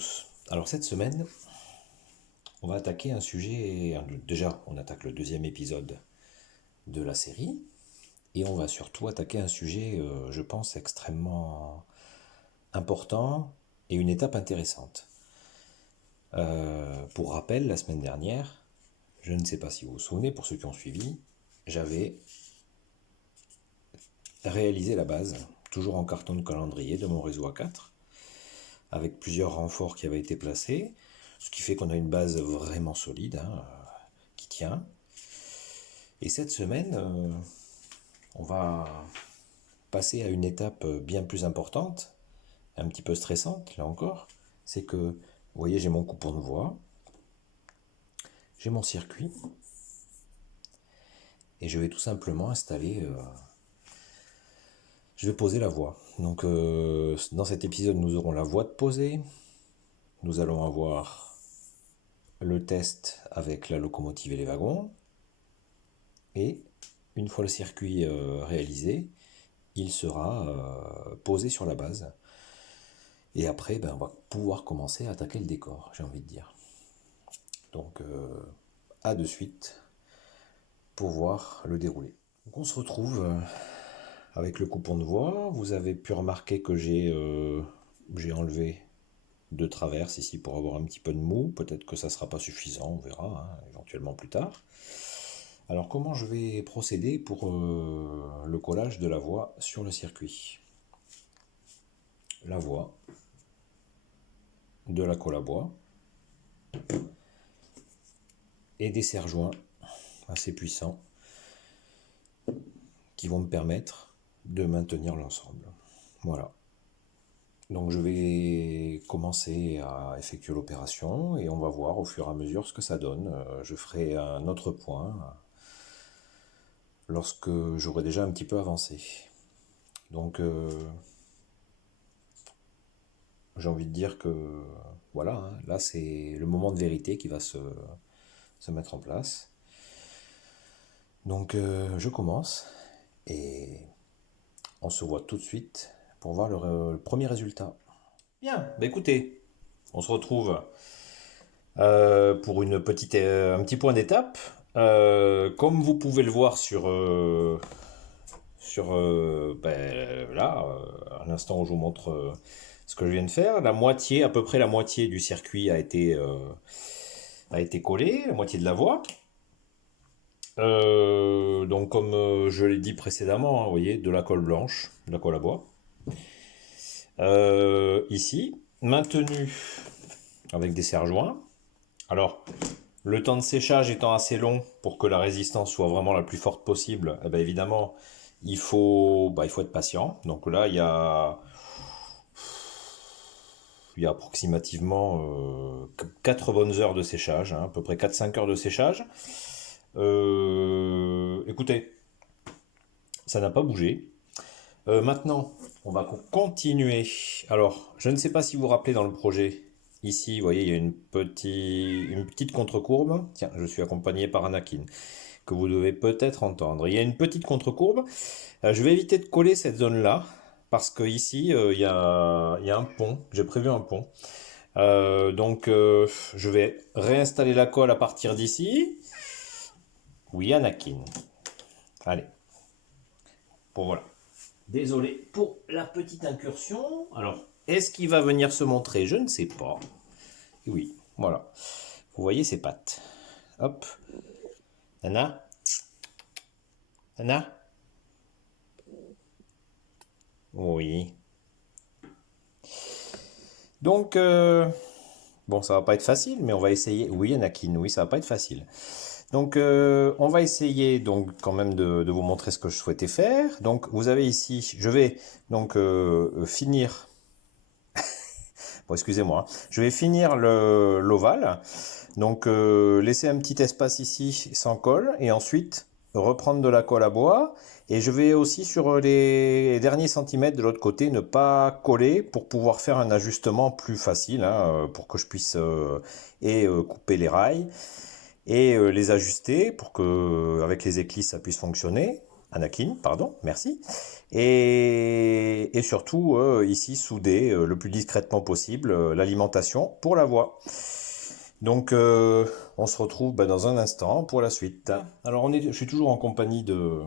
tous. Alors cette semaine, on va attaquer un sujet. Déjà, on attaque le deuxième épisode de la série. Et on va surtout attaquer un sujet, je pense, extrêmement important et une étape intéressante. Pour rappel, la semaine dernière, je ne sais pas si vous vous souvenez, pour ceux qui ont suivi, j'avais réalisé la base, toujours en carton de calendrier, de mon réseau A4, avec plusieurs renforts qui avaient été placés, ce qui fait qu'on a une base vraiment solide, qui tient. Et cette semaine, on va passer à une étape bien plus importante, un petit peu stressante, là encore. C'est que, vous voyez, j'ai mon coupon de voix, j'ai mon circuit, et je vais tout simplement installer... je vais poser la voix. Donc, dans cet épisode, nous aurons la voix de poser. Nous allons avoir le test avec la locomotive et les wagons. Et une fois le circuit réalisé, il sera posé sur la base. Et après, on va pouvoir commencer à attaquer le décor, j'ai envie de dire. Donc, à de suite pour voir le déroulé. Donc, on se retrouve avec le coupon de voix. Vous avez pu remarquer que j'ai enlevé de traverse ici pour avoir un petit peu de mou. Peut-être que ça ne sera pas suffisant, on verra, éventuellement plus tard. Alors comment je vais procéder pour le collage de la voix sur le circuit? La voix, de la colle à bois et des serre-joints assez puissants qui vont me permettre de maintenir l'ensemble. Voilà. Donc je vais commencer à effectuer l'opération et on va voir au fur et à mesure ce que ça donne. Je ferai un autre point lorsque j'aurai déjà un petit peu avancé. Donc j'ai envie de dire que voilà, là c'est le moment de vérité qui va se mettre en place. Donc je commence et on se voit tout de suite pour voir le premier résultat. Bien, écoutez, on se retrouve pour un petit point d'étape. Comme vous pouvez le voir à l'instant où je vous montre ce que je viens de faire, à peu près la moitié du circuit a été collée, la moitié de la voie. Donc comme je l'ai dit précédemment, vous voyez, de la colle blanche, de la colle à bois. Ici, maintenu avec des serre-joints. Alors, le temps de séchage étant assez long pour que la résistance soit vraiment la plus forte possible, évidemment, il faut être patient. Donc là, il y a approximativement 4 bonnes heures de séchage, à peu près 4-5 heures de séchage. Écoutez, ça n'a pas bougé. Maintenant, on va continuer. Alors, je ne sais pas si vous vous rappelez dans le projet, ici, vous voyez, il y a une petite contre-courbe. Tiens, je suis accompagné par Anakin, que vous devez peut-être entendre. Il y a une petite contre-courbe. Je vais éviter de coller cette zone-là, parce que ici, il y a un pont. J'ai prévu un pont. Donc, je vais réinstaller la colle à partir d'ici. Oui, Anakin. Allez. Bon, voilà. Désolé pour la petite incursion. Alors, est-ce qu'il va venir se montrer? Je ne sais pas. Oui, voilà. Vous voyez ses pattes. Hop. Nana? Nana? Oui. Donc, bon, ça va pas être facile, mais on va essayer. Oui, Anakin, oui, ça va pas être facile. Donc, on va essayer donc quand même de vous montrer ce que je souhaitais faire. Donc, vous avez ici, je vais donc finir. Bon, excusez-moi. Je vais finir l'ovale. Donc, laisser un petit espace ici sans colle et ensuite reprendre de la colle à bois. Et je vais aussi sur les derniers centimètres de l'autre côté ne pas coller pour pouvoir faire un ajustement plus facile, pour que je puisse couper les rails et les ajuster pour que avec les éclisses ça puisse fonctionner. Anakin, pardon, merci. Et surtout, ici, souder le plus discrètement possible l'alimentation pour la voix. Donc, on se retrouve dans un instant pour la suite. Alors, je suis toujours en compagnie de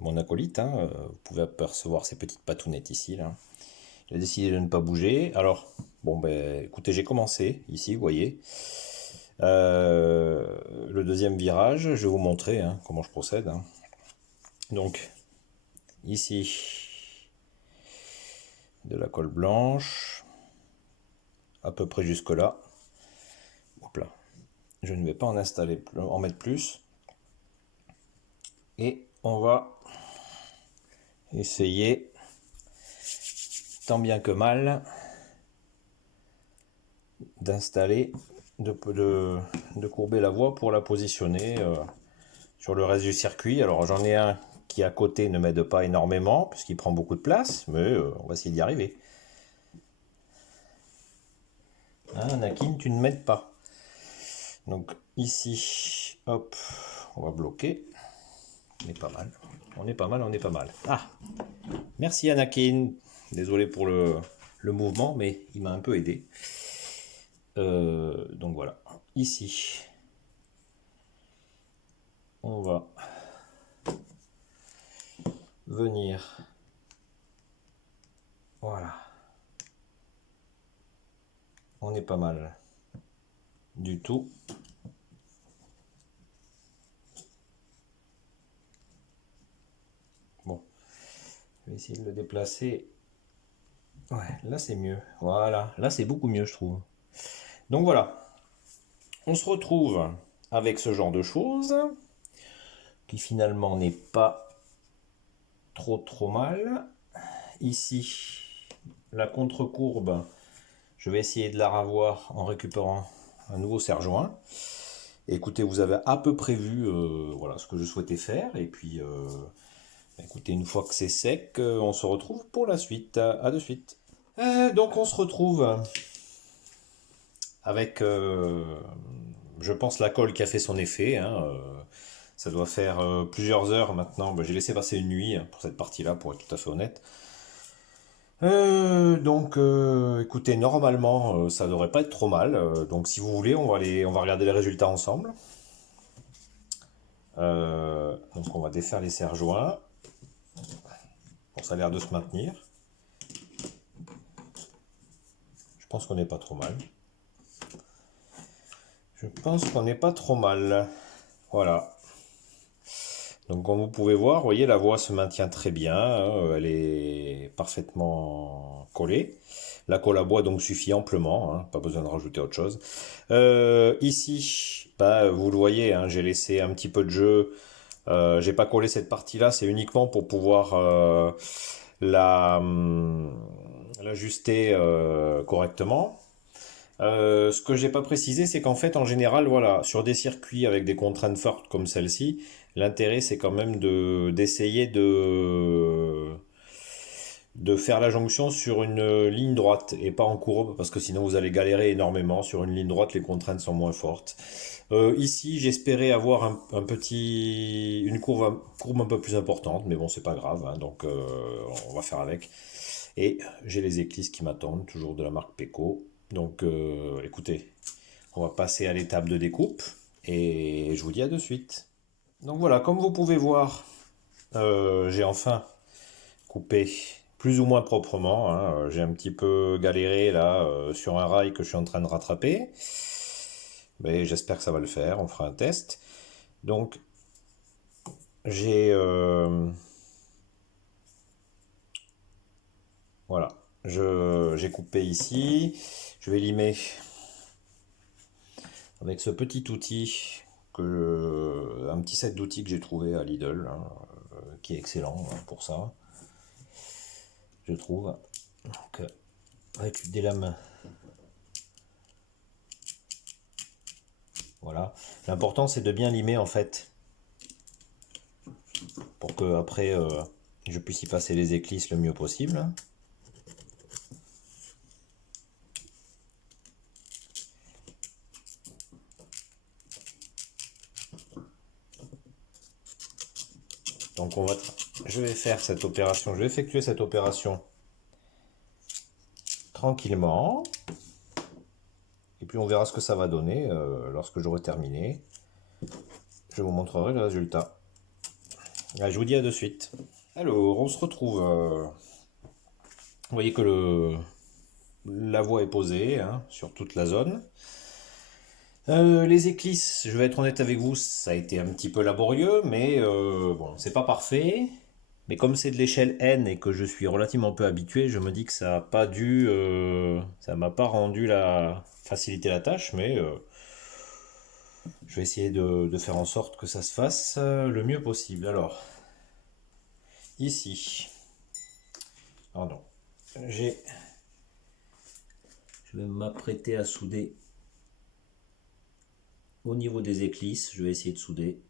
mon acolyte, hein. Vous pouvez apercevoir ces petites patounettes ici, là. Il a décidé de ne pas bouger. Alors, bon, ben, écoutez, j'ai commencé ici, vous voyez. Le deuxième virage, je vais vous montrer hein, comment je procède, hein. Donc, ici, de la colle blanche, à peu près jusque là. Hop là. Je ne vais pas en mettre plus. Et on va essayer, tant bien que mal, d'installer, de courber la voie pour la positionner sur le reste du circuit. Alors j'en ai un qui à côté ne m'aide pas énormément puisqu'il prend beaucoup de place, mais on va essayer d'y arriver. Hein, Anakin, tu ne m'aides pas. Donc ici, hop, on va bloquer. On est pas mal. On est pas mal, on est pas mal. Ah, merci Anakin. Désolé pour le mouvement, mais il m'a un peu aidé. Donc voilà. Ici, on va venir. Voilà. On est pas mal du tout. Bon, je vais essayer de le déplacer. Ouais, là c'est mieux. Voilà, là c'est beaucoup mieux je trouve. Donc voilà, on se retrouve avec ce genre de choses qui finalement n'est pas trop mal. Ici, la contre-courbe, je vais essayer de la ravoir en récupérant un nouveau serre-joint. Écoutez, vous avez à peu près vu voilà, ce que je souhaitais faire. Et puis, écoutez, une fois que c'est sec, on se retrouve pour la suite. À de suite. Donc on se retrouve avec, je pense, la colle qui a fait son effet, hein. Ça doit faire plusieurs heures maintenant. J'ai laissé passer une nuit hein, pour cette partie-là, pour être tout à fait honnête. Donc, écoutez, normalement, ça devrait pas être trop mal. Donc, si vous voulez, on va regarder les résultats ensemble. Donc, on va défaire les serre-joints. Bon, ça a l'air de se maintenir. Je pense qu'on n'est pas trop mal. Je pense qu'on n'est pas trop mal. Voilà. Donc comme vous pouvez voir, vous voyez, la voie se maintient très bien, hein, elle est parfaitement collée. La colle à bois donc suffit amplement, hein, pas besoin de rajouter autre chose. Ici, vous le voyez, hein, j'ai laissé un petit peu de jeu. J'ai pas collé cette partie-là, c'est uniquement pour pouvoir l'ajuster correctement. Ce que j'ai pas précisé, c'est qu'en fait, en général, voilà, sur des circuits avec des contraintes fortes comme celle-ci, l'intérêt c'est quand même d'essayer de faire la jonction sur une ligne droite et pas en courbe, parce que sinon vous allez galérer énormément. Sur une ligne droite, les contraintes sont moins fortes. Ici, j'espérais avoir une courbe un peu plus importante, mais bon, c'est pas grave, hein, donc on va faire avec. Et j'ai les éclisses qui m'attendent, toujours de la marque Pecco. Donc écoutez, on va passer à l'étape de découpe et je vous dis à de suite. Donc voilà, comme vous pouvez voir, j'ai enfin coupé plus ou moins proprement, hein. J'ai un petit peu galéré là sur un rail que je suis en train de rattraper. Mais j'espère que ça va le faire, on fera un test. Donc j'ai voilà, j'ai coupé ici. Je vais limer avec ce petit outil un petit set d'outils que j'ai trouvé à Lidl, hein, qui est excellent hein, pour ça, je trouve. Donc, avec des lames, voilà. L'important c'est de bien limer en fait, pour que après je puisse y passer les éclisses le mieux possible. Donc je vais faire cette opération, je vais effectuer cette opération tranquillement. Et puis on verra ce que ça va donner lorsque j'aurai terminé. Je vous montrerai le résultat. Allez, je vous dis à de suite. Alors, on se retrouve. Vous voyez que la voie est posée hein, sur toute la zone. Les éclisses, je vais être honnête avec vous, ça a été un petit peu laborieux, mais bon, c'est pas parfait. Mais comme c'est de l'échelle N et que je suis relativement peu habitué, je me dis que ça a pas dû, ça m'a pas rendu faciliter la tâche, mais je vais essayer de faire en sorte que ça se fasse le mieux possible. Alors, ici, pardon, je vais m'apprêter à souder au niveau des éclisses. Je vais essayer de souder.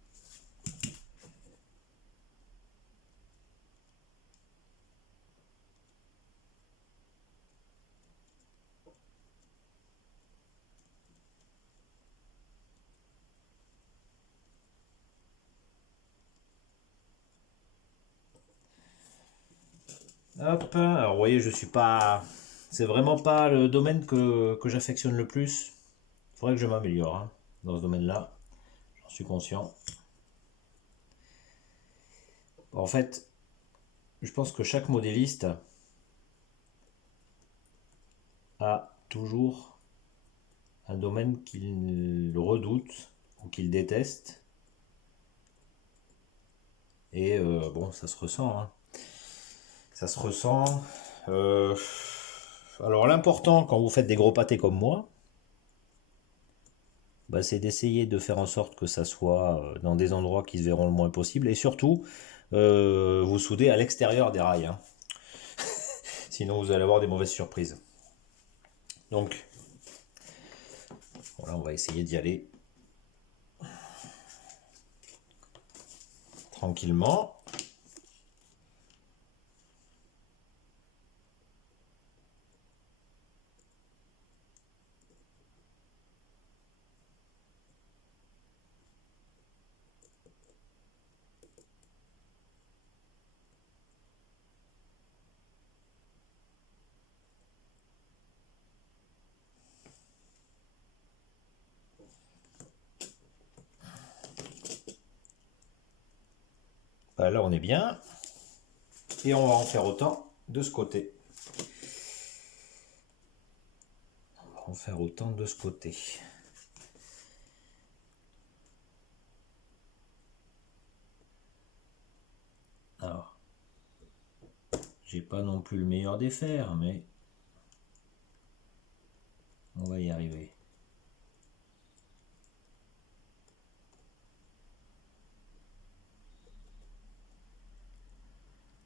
Hop, alors vous voyez, je suis pas. C'est vraiment pas le domaine que j'affectionne le plus. Il faudrait que je m'améliore hein, dans ce domaine-là. J'en suis conscient. En fait, je pense que chaque modéliste a toujours un domaine qu'il redoute ou qu'il déteste. Et bon, ça se ressent. Hein. Ça se ressent. Alors l'important quand vous faites des gros pâtés comme moi, bah, c'est d'essayer de faire en sorte que ça soit dans des endroits qui se verront le moins possible. Et surtout, vous soudez à l'extérieur des rails. Hein. Sinon vous allez avoir des mauvaises surprises. Donc, voilà, on va essayer d'y aller tranquillement. Voilà, là on est bien. Et on va en faire autant de ce côté. On va en faire autant de ce côté. Alors, j'ai pas non plus le meilleur des fers, mais on va y arriver.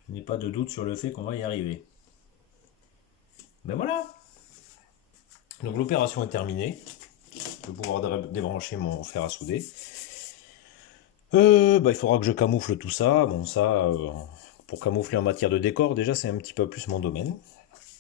Je n'ai pas de doute sur le fait qu'on va y arriver. Ben voilà. Donc l'opération est terminée. Je vais pouvoir débrancher mon fer à souder. Il faudra que je camoufle tout ça. Bon, ça, pour camoufler en matière de décor, déjà, c'est un petit peu plus mon domaine.